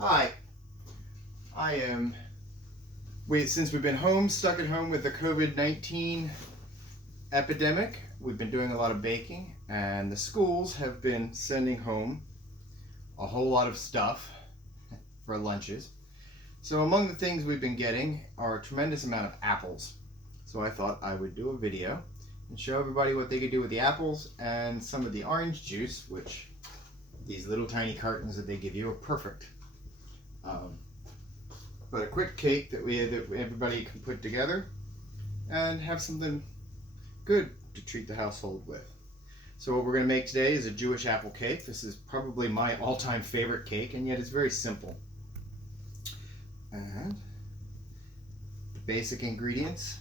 Hi, I am. Since we've been stuck at home with the COVID-19 epidemic, we've been doing a lot of baking, and the schools have been sending home a whole lot of stuff for lunches. So among the things we've been getting are a tremendous amount of apples. So I thought I would do a video and show everybody what they could do with the apples and some of the orange juice, which these little tiny cartons that they give you are perfect. But a quick cake that everybody can put together and have something good to treat the household with. So what we're going to make today is a Jewish apple cake. This is probably my all-time favorite cake, and yet it's very simple. And the basic ingredients,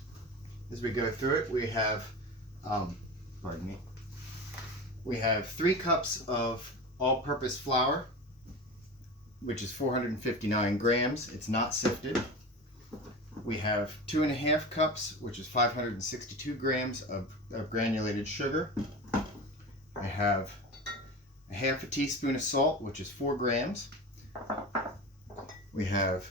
as we go through it, we have, we have 3 cups of all-purpose flour, which is 459 grams. It's not sifted. We have 2.5 cups, which is 562 grams of granulated sugar. I have a half a teaspoon of salt, which is 4 grams. We have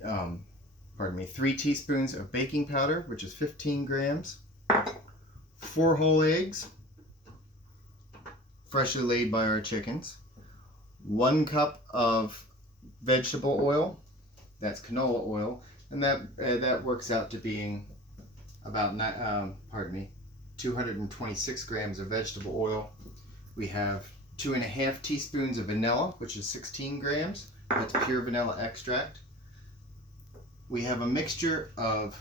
3 teaspoons of baking powder, which is 15 grams. 4 whole eggs, freshly laid by our chickens. 1 cup of vegetable oil, that's canola oil, and that works out to being about 226 grams of vegetable oil. We have 2.5 teaspoons of vanilla, which is 16 grams. That's pure vanilla extract. We have a mixture of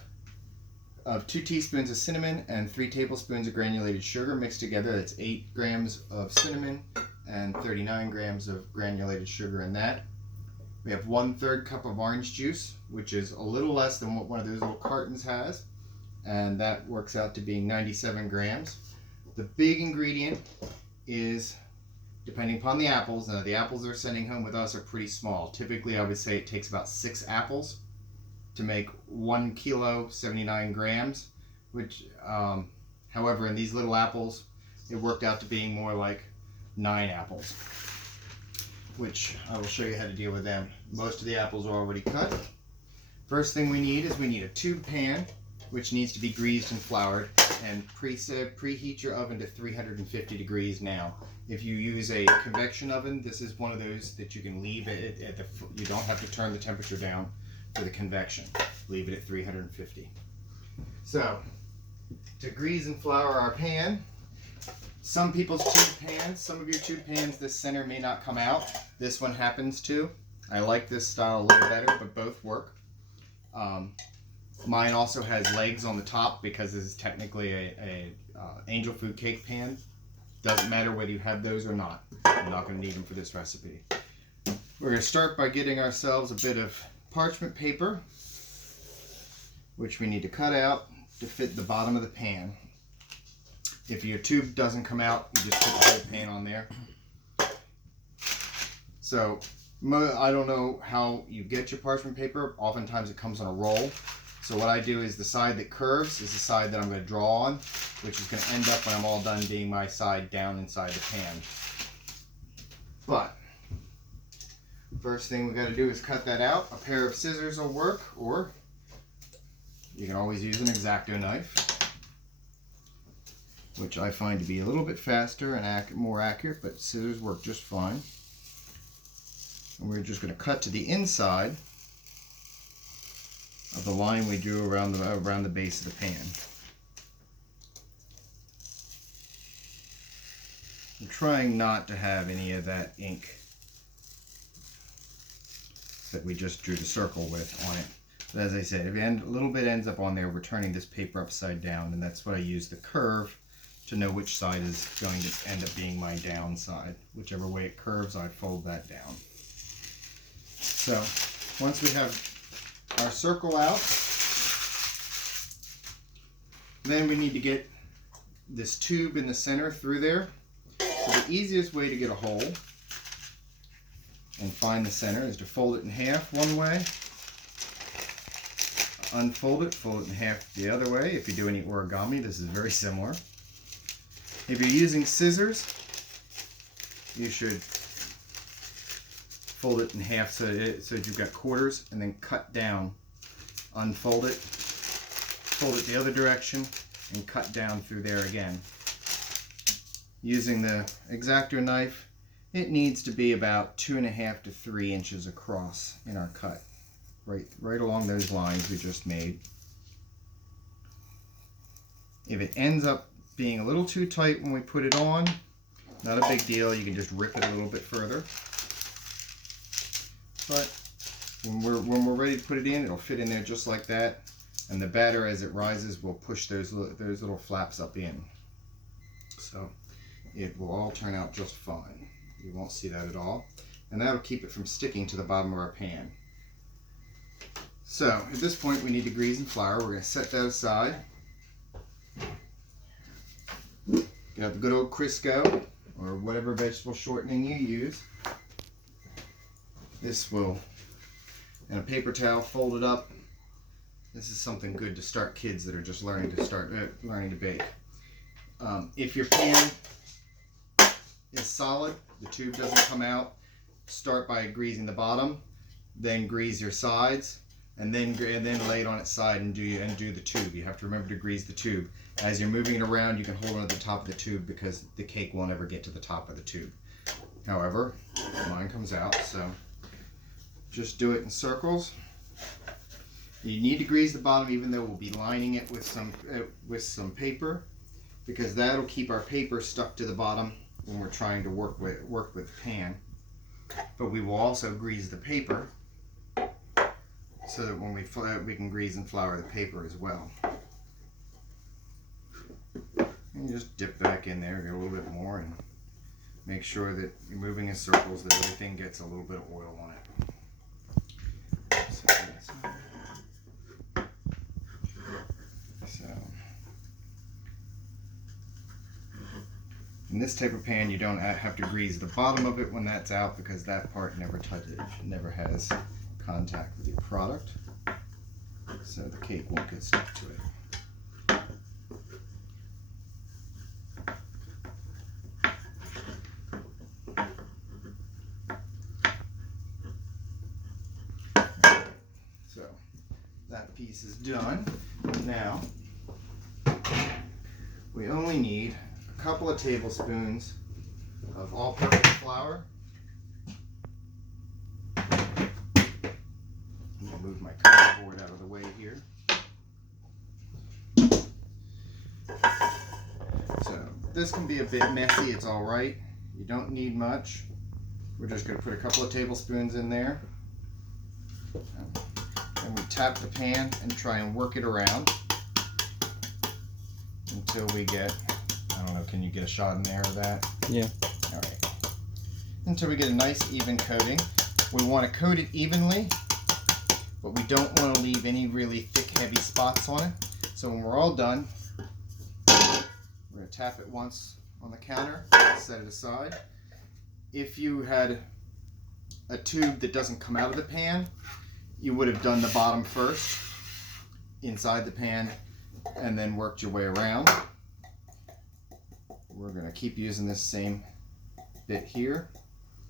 2 teaspoons of cinnamon and 3 tablespoons of granulated sugar mixed together. That's 8 grams of cinnamon and 39 grams of granulated sugar in that. We have 1/3 cup of orange juice, which is a little less than what one of those little cartons has, and that works out to being 97 grams. The big ingredient is, depending upon the apples, now the apples they're sending home with us are pretty small. Typically I would say it takes about 6 apples to make 1 kilo, 79 grams, which however in these little apples it worked out to being more like 9 apples, which I will show you how to deal with them. Most of the apples are already cut. First thing we need is a tube pan, which needs to be greased and floured, and preheat your oven to 350 degrees now. If you use a convection oven, this is one of those that you can leave it at you don't have to turn the temperature down for the convection. Leave it at 350. So, to grease and flour our pan, some people's tube pans, some of your tube pans, this center may not come out. This one happens to. I like this style a little better, but both work. Mine also has legs on the top because this is technically a angel food cake pan. Doesn't matter whether you have those or not. I'm not going to need them for this recipe. We're going to start by getting ourselves a bit of parchment paper, which we need to cut out to fit the bottom of the pan. If your tube doesn't come out, you just put the whole pan on there. So, I don't know how you get your parchment paper. Oftentimes it comes on a roll. So what I do is the side that curves is the side that I'm going to draw on, which is going to end up when I'm all done being my side down inside the pan. But, first thing we got to do is cut that out. A pair of scissors will work, or you can always use an X-Acto knife, which I find to be a little bit faster and more accurate, but scissors work just fine. And we're just going to cut to the inside of the line we drew around the base of the pan. I'm trying not to have any of that ink that we just drew the circle with on it. But as I said, if a little bit ends up on there, we're turning this paper upside down, and that's what I use the curve to know which side is going to end up being my down side. Whichever way it curves, I fold that down. So, once we have our circle out, then we need to get this tube in the center through there. So the easiest way to get a hole and find the center is to fold it in half one way, unfold it, fold it in half the other way. If you do any origami, this is very similar. If you're using scissors, you should fold it in half so that you've got quarters, and then cut down. Unfold it, fold it the other direction, and cut down through there again. Using the X-Acto knife, it needs to be about 2.5 to 3 inches across in our cut, right along those lines we just made. If it ends up being a little too tight when we put it on, not a big deal, you can just rip it a little bit further. But when we're ready to put it in, it'll fit in there just like that, and the batter as it rises will push those little flaps up in. So it will all turn out just fine. You won't see that at all, and that'll keep it from sticking to the bottom of our pan. So at this point we need to grease and flour. We're going to set that aside. Get out the good old Crisco or whatever vegetable shortening you use. This will, and a paper towel folded up. This is something good to start kids that are just learning to bake. If your pan is solid, the tube doesn't come out, start by greasing the bottom, then grease your sides, and then lay it on its side and do the tube. You have to remember to grease the tube. As you're moving it around, you can hold on to the top of the tube because the cake won't ever get to the top of the tube. However, mine comes out, so just do it in circles. You need to grease the bottom, even though we'll be lining it with some paper, because that'll keep our paper stuck to the bottom when we're trying to work with the pan. But we will also grease the paper so that when we can grease and flour the paper as well. And you just dip back in there, get a little bit more, and make sure that you're moving in circles, that everything gets a little bit of oil on it. So in this type of pan, you don't have to grease the bottom of it when that's out, because that part never has contact with your product, so the cake won't get stuck to it. So that piece is done. Now we only need a couple of tablespoons of all-purpose flour. I'm going to move my cutting board out of the way here. So this can be a bit messy, it's alright. You don't need much. We're just going to put a couple of tablespoons in there. And we tap the pan and try and work it around until we get, I don't know, can you get a shot in there of that? Yeah. Alright. Until we get a nice even coating. We want to coat it evenly, but we don't want to leave any really thick, heavy spots on it. So when we're all done, we're going to tap it once on the counter, set it aside. If you had a tube that doesn't come out of the pan, you would have done the bottom first, inside the pan, and then worked your way around. We're going to keep using this same bit here.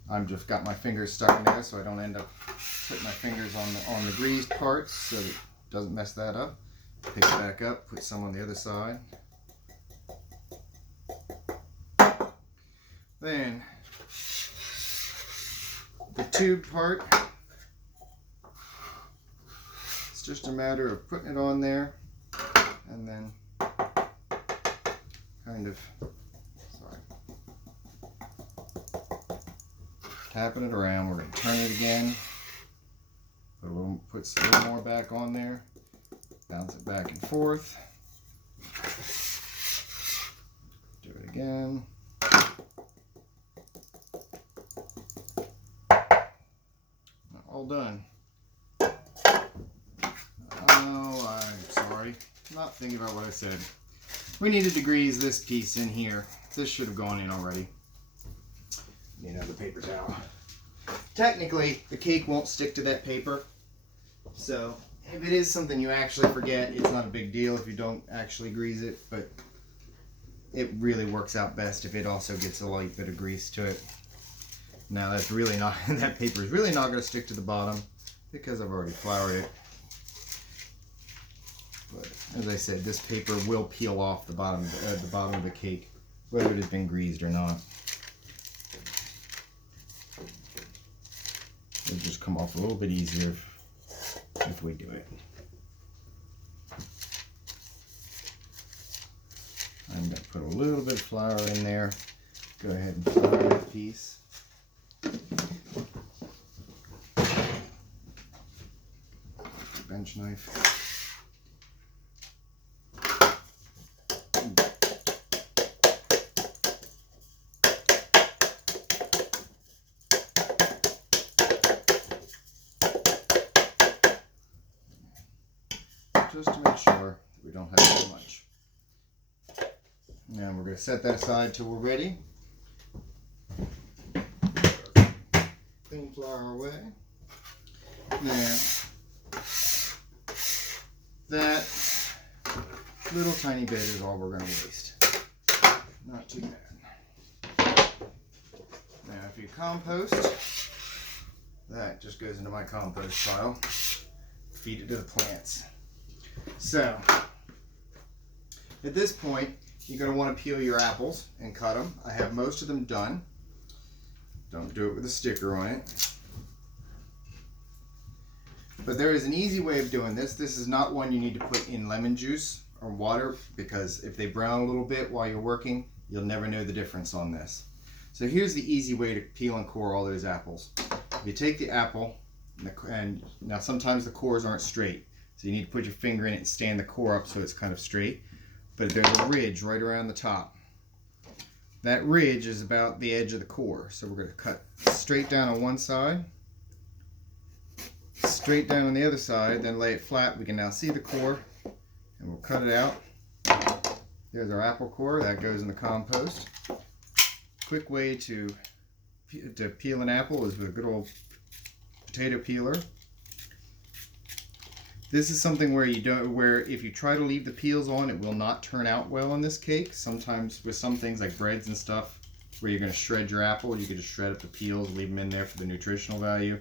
I've just got my fingers stuck in there so I don't end up putting my fingers on the greased parts, so that it doesn't mess that up. Pick it back up, put some on the other side. Then the tube part, it's just a matter of putting it on there and then kind of, tapping it around. We're going to turn it again, put a little more back on there, bounce it back and forth, do it again. All done. Oh, I'm sorry. Not thinking about what I said. We needed to grease this piece in here. This should have gone in already. You know, the paper towel. Technically, the cake won't stick to that paper. So, if it is something you actually forget, it's not a big deal if you don't actually grease it, but it really works out best if it also gets a light bit of grease to it. Now that's really not, that paper is really not going to stick to the bottom because I've already floured it. But as I said, this paper will peel off the bottom of the cake, whether it has been greased or not. It'll just come off a little bit easier if we do it. I'm going to put a little bit of flour in there. Go ahead and flour that piece. Bench knife. Just to make sure we don't have too much. Now we're going to set that aside till we're ready. Clean flour away. Now, that little tiny bit is all we're going to waste. Not too bad. Now, if you compost, that just goes into my compost pile. Feed it to the plants. So, at this point, you're going to want to peel your apples and cut them. I have most of them done. Don't do it with a sticker on it. But there is an easy way of doing this. This is not one you need to put in lemon juice or water, because if they brown a little bit while you're working, you'll never know the difference on this. So here's the easy way to peel and core all those apples. You take the apple, and now sometimes the cores aren't straight. So you need to put your finger in it and stand the core up so it's kind of straight. But there's a ridge right around the top. That ridge is about the edge of the core. So we're going to cut straight down on one side, straight down on the other side, then lay it flat. We can now see the core, and we'll cut it out. There's our apple core. That goes in the compost. Quick way to peel an apple is with a good old potato peeler. This is something where if you try to leave the peels on, it will not turn out well on this cake. Sometimes with some things like breads and stuff, where you're going to shred your apple, you can just shred up the peels, leave them in there for the nutritional value.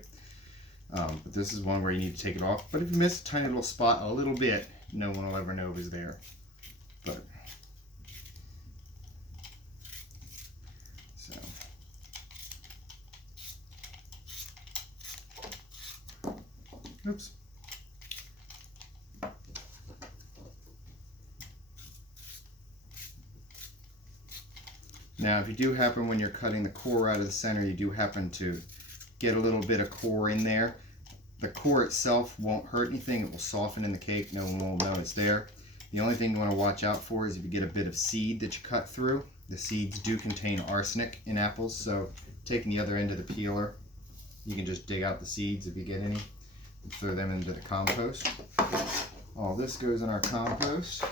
But this is one where you need to take it off. But if you miss a tiny little spot a little bit, no one will ever know it was there. But so. Oops. Now, if you do happen, when you're cutting the core out of the center, you do happen to get a little bit of core in there, the core itself won't hurt anything. It will soften in the cake. No one will know it's there. The only thing you want to watch out for is if you get a bit of seed that you cut through. The seeds do contain arsenic in apples, so taking the other end of the peeler, you can just dig out the seeds if you get any and throw them into the compost. All this goes in our compost.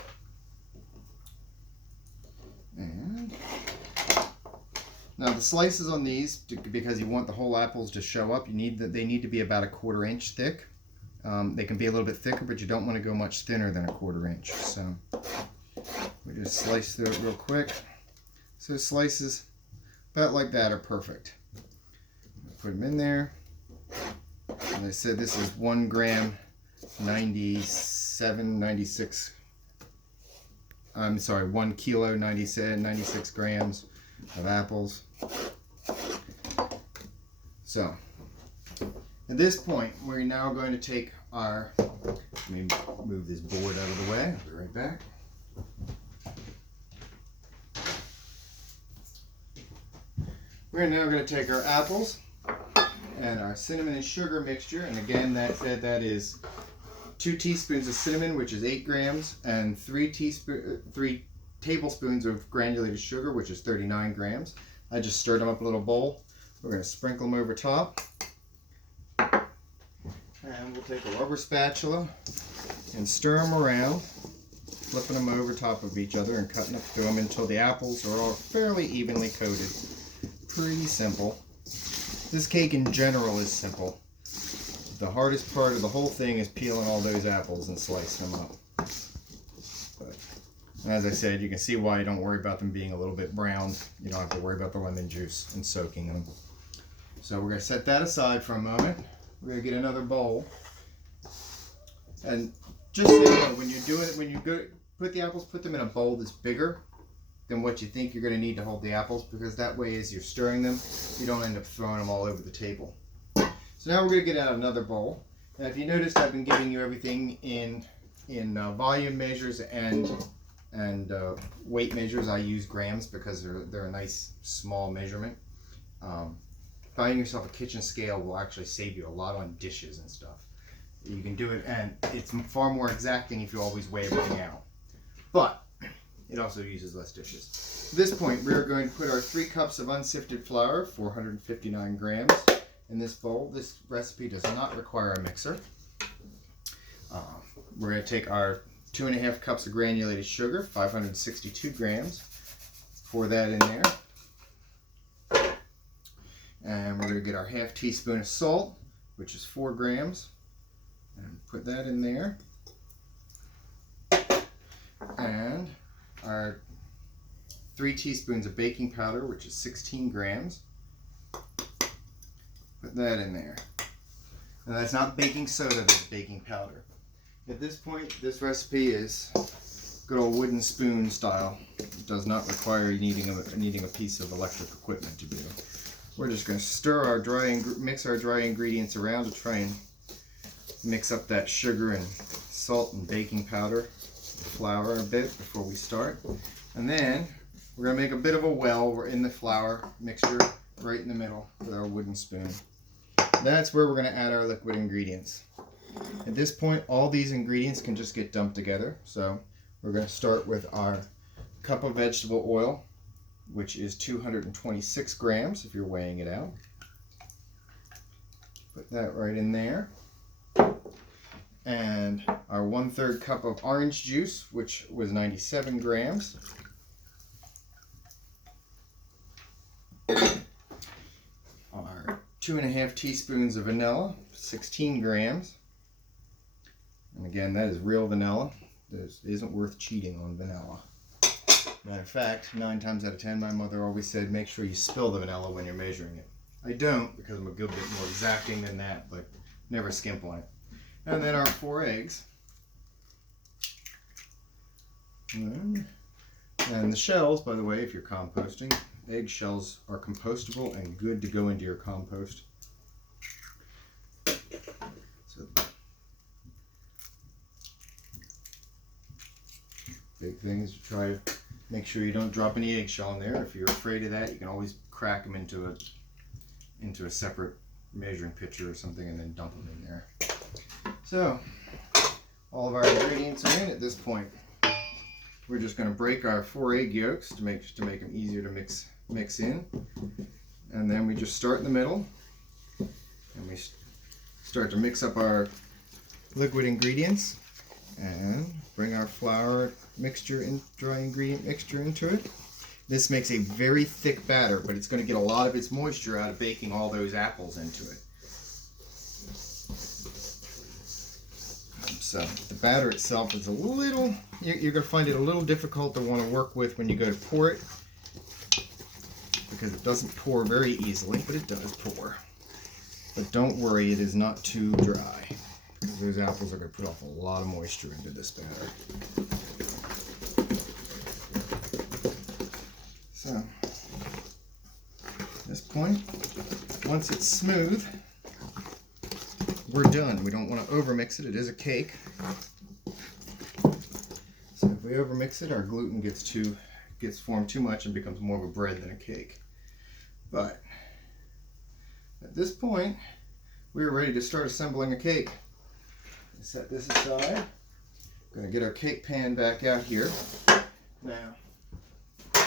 And now the slices on these, because you want the whole apples to show up, they need to be about a 1/4 inch thick. They can be a little bit thicker, but you don't want to go much thinner than a 1/4 inch. So we just slice through it real quick. So slices about like that are perfect. Put them in there. And I said this is 1 gram, 96. I'm sorry, 1 kilo, 96 grams of apples. So, at this point, we're now going to take our, let me move this board out of the way, I'll be right back. We're now going to take our apples and our cinnamon and sugar mixture, and again, that is 2 teaspoons of cinnamon, which is 8 grams, and 3 tablespoons of granulated sugar, which is 39 grams. I just stirred them up in a little bowl. We're going to sprinkle them over top. And we'll take a rubber spatula and stir them around, flipping them over top of each other and cutting up through them until the apples are all fairly evenly coated. Pretty simple. This cake in general is simple. The hardest part of the whole thing is peeling all those apples and slicing them up. But as I said, you can see why you don't worry about them being a little bit brown. You don't have to worry about the lemon juice and soaking them. So we're going to set that aside for a moment. We're going to get another bowl. And just so you know, when you're doing it, when you go put the apples, put them in a bowl that's bigger than what you think you're going to need to hold the apples, because that way as you're stirring them, you don't end up throwing them all over the table. So now we're going to get out another bowl. Now if you noticed, I've been giving you everything in volume measures and weight measures. I use grams because they're a nice small measurement. Buying yourself a kitchen scale will actually save you a lot on dishes and stuff. You can do it, and it's far more exacting if you always weigh everything out. But it also uses less dishes. At this point, we're going to put our 3 cups of unsifted flour, 459 grams, in this bowl. This recipe does not require a mixer. We're going to take our 2.5 cups of granulated sugar, 562 grams, pour that in there. And we're going to get our 1/2 teaspoon of salt, which is 4 grams, and put that in there. And our 3 teaspoons of baking powder, which is 16 grams. Put that in there. And that's not baking soda, that's baking powder. At this point, this recipe is good old wooden spoon style. It does not require needing a piece of electric equipment to do. We're just going to stir mix our dry ingredients around to try and mix up that sugar and salt and baking powder, flour a bit before we start. And then we're going to make a bit of a well in the flour mixture right in the middle with our wooden spoon. That's where we're going to add our liquid ingredients. At this point, all these ingredients can just get dumped together. So we're going to start with our cup of vegetable oil, which is 226 grams if you're weighing it out. Put that right in there. And our 1/3 cup of orange juice, which was 97 grams. Our 2.5 teaspoons of vanilla, 16 grams. And again, that is real vanilla. This isn't worth cheating on vanilla. Matter of fact, 9 times out of 10, my mother always said, make sure you spill the vanilla when you're measuring it. I don't, because I'm a good bit more exacting than that, but never skimp on it. And then our 4 eggs. And the shells, by the way, if you're composting, egg shells are compostable and good to go into your compost. So, big thing is to try to make sure you don't drop any eggshell in there. If you're afraid of that, you can always crack them into a separate measuring pitcher or something and then dump them in there. So, all of our ingredients are in at this point. We're just going to break our 4 egg yolks to make them easier to mix in. And then we just start in the middle. And we start to mix up our liquid ingredients. And bring our flour mixture and dry ingredient mixture into it. This makes a very thick batter, but it's going to get a lot of its moisture out of baking all those apples into it. So the batter itself is a little, you're going to find it a little difficult to want to work with when you go to pour it, because it doesn't pour very easily, but it does pour. But don't worry, it is not too dry, because those apples are going to put off a lot of moisture into this batter. So, at this point, once it's smooth, we're done. We don't want to overmix it. It is a cake. So if we overmix it, our gluten gets formed too much and becomes more of a bread than a cake. But at this point, we're ready to start assembling a cake. Set this aside. We're going to get our cake pan back out here. Now, you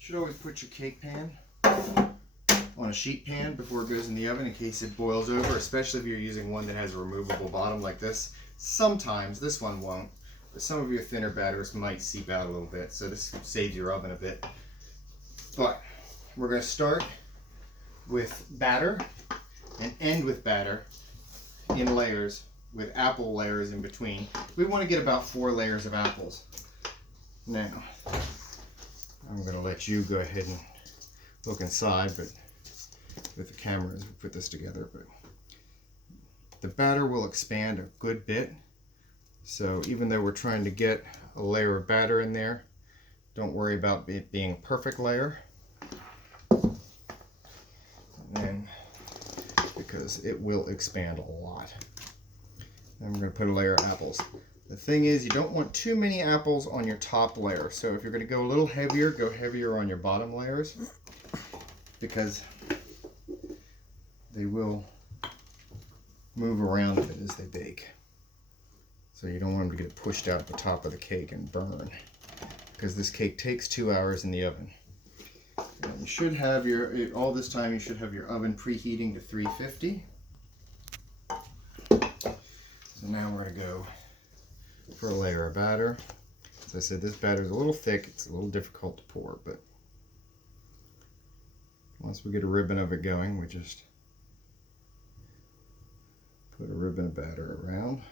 should always put your cake pan on a sheet pan before it goes in the oven in case it boils over, especially if you're using one that has a removable bottom like this. Sometimes, this one won't, but some of your thinner batters might seep out a little bit, so this saves your oven a bit. But we're going to start with batter and end with batter in layers with apple layers in between. We want to get about 4 layers of apples. Now, I'm going to let you go ahead and look inside, but with the camera as we put this together. But the batter will expand a good bit. So even though we're trying to get a layer of batter in there, don't worry about it being a perfect layer. And because it will expand a lot. And we're going to put a layer of apples. The thing is, you don't want too many apples on your top layer. So if you're going to go a little heavier, go heavier on your bottom layers, because they will move around a bit as they bake. So you don't want them to get pushed out the top of the cake and burn, because this cake takes 2 hours in the oven. And you should have all this time you should have your oven preheating to 350. So now we're going to go for a layer of batter. As I said, this batter is a little thick. It's a little difficult to pour, but once we get a ribbon of it going, we just put a ribbon of batter around.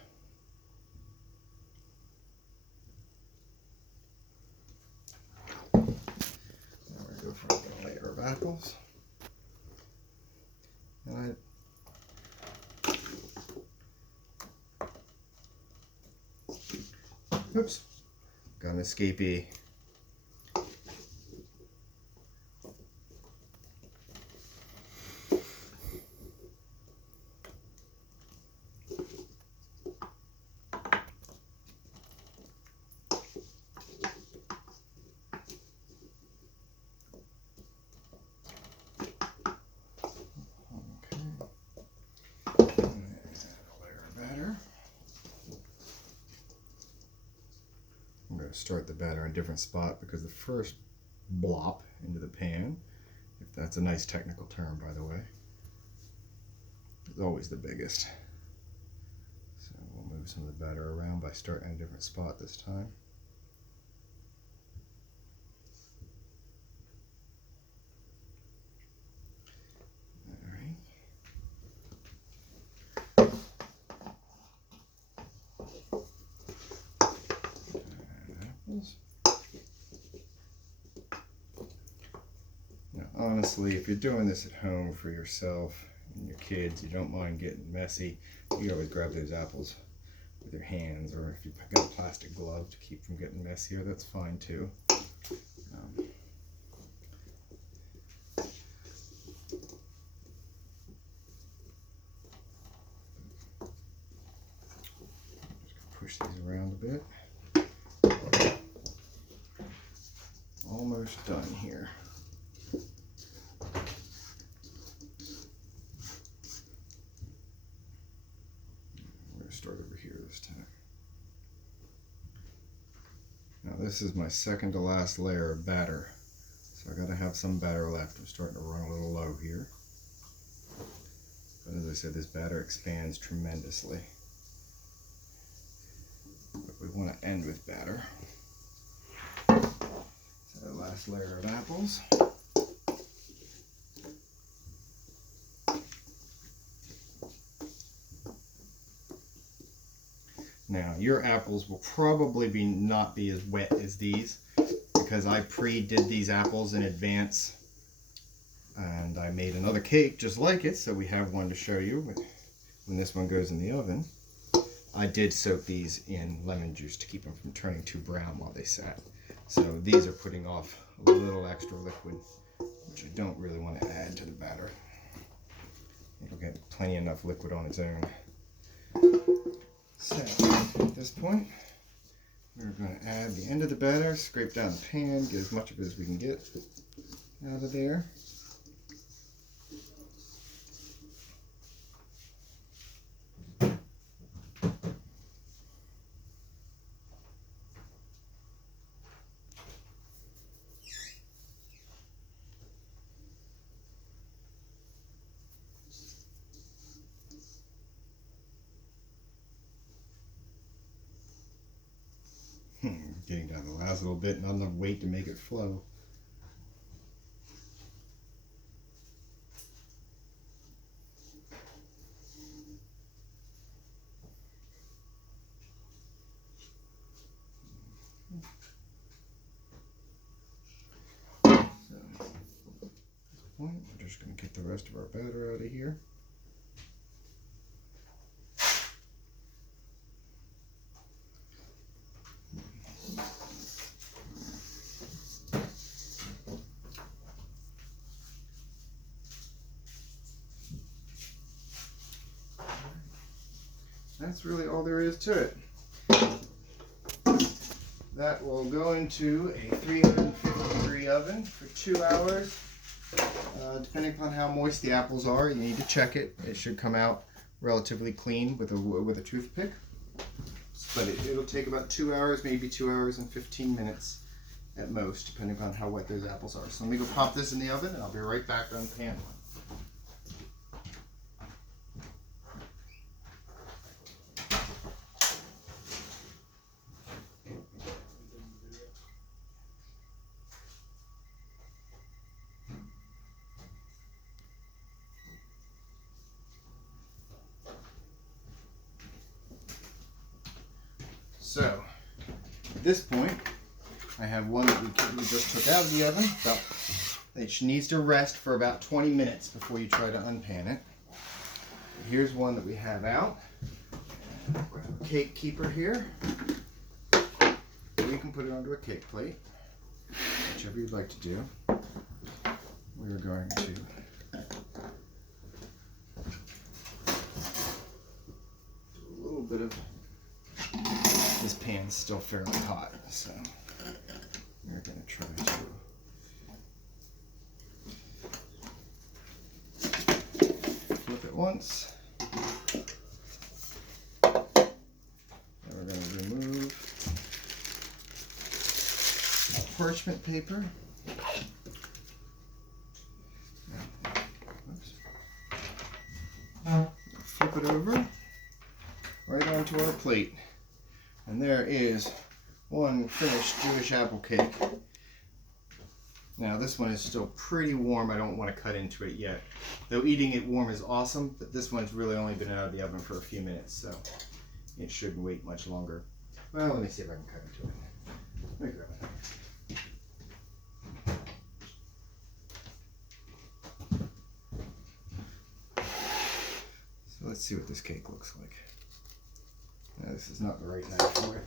Now we're going to go for a layer of apples. And oops, got an escapee. Start the batter in a different spot, because the first blop into the pan, if that's a nice technical term by the way, is always the biggest. So we'll move some of the batter around by starting in a different spot this time. Now, honestly, if you're doing this at home for yourself and your kids, you don't mind getting messy, you can always grab those apples with your hands, or if you've got a plastic glove to keep from getting messier, that's fine too. Push these around a bit. Almost done here. We're going to start over here this time. Now this is my second to last layer of batter, so I got to have some batter left. I'm starting to run a little low here, but as I said, this batter expands tremendously. But we want to end with batter. So the last layer of apples. Now your apples will probably not be as wet as these, because I pre-did these apples in advance, and I made another cake just like it, so we have one to show you when this one goes in the oven. I did soak these in lemon juice to keep them from turning too brown while they sat. So these are putting off a little extra liquid, which I don't really want to add to the batter. It'll get plenty enough liquid on its own. So at this point, we're going to add the end of the batter, scrape down the pan, get as much of it as we can get out of there. Getting down the last little bit, not enough weight to make it flow. just going to get the rest of our batter out of here. That's really all there is to it. That will go into a 350 degree oven for 2 hours. Depending upon how moist the apples are, you need to check it. It should come out relatively clean with a toothpick. But it'll take about 2 hours, maybe 2 hours and 15 minutes at most, depending upon how wet those apples are. So let me go pop this in the oven and I'll be right back on pan one. So, at this point, I have one that we just took out of the oven. It needs to rest for about 20 minutes before you try to unpan it. Here's one that we have out. Grab a cake keeper here. You can put it onto a cake plate, whichever you'd like to do. We are going to do a little bit of. This pan's still fairly hot, so we're going to try to flip it once. Then we're going to remove parchment paper. Flip it over right onto our plate. And there is one finished Jewish apple cake. Now this one is still pretty warm. I don't want to cut into it yet. Though eating it warm is awesome, but this one's really only been out of the oven for a few minutes, so it shouldn't wait much longer. Well, let me see if I can cut into it. Let me grab it. So let's see what this cake looks like. No, this is not the right knife for it.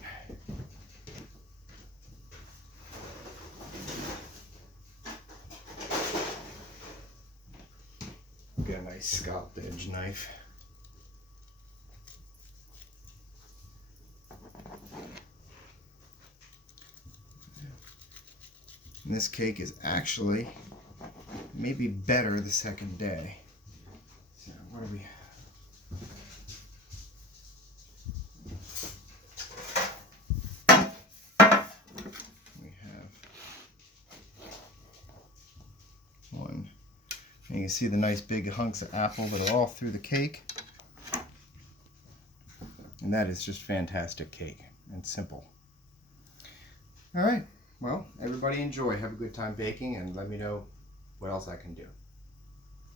Get a nice scalloped edge knife. And this cake is actually maybe better the second day. So what do we have? And you can see the nice big hunks of apple that are all through the cake. And that is just fantastic cake and simple. All right, well, everybody enjoy. Have a good time baking and let me know what else I can do.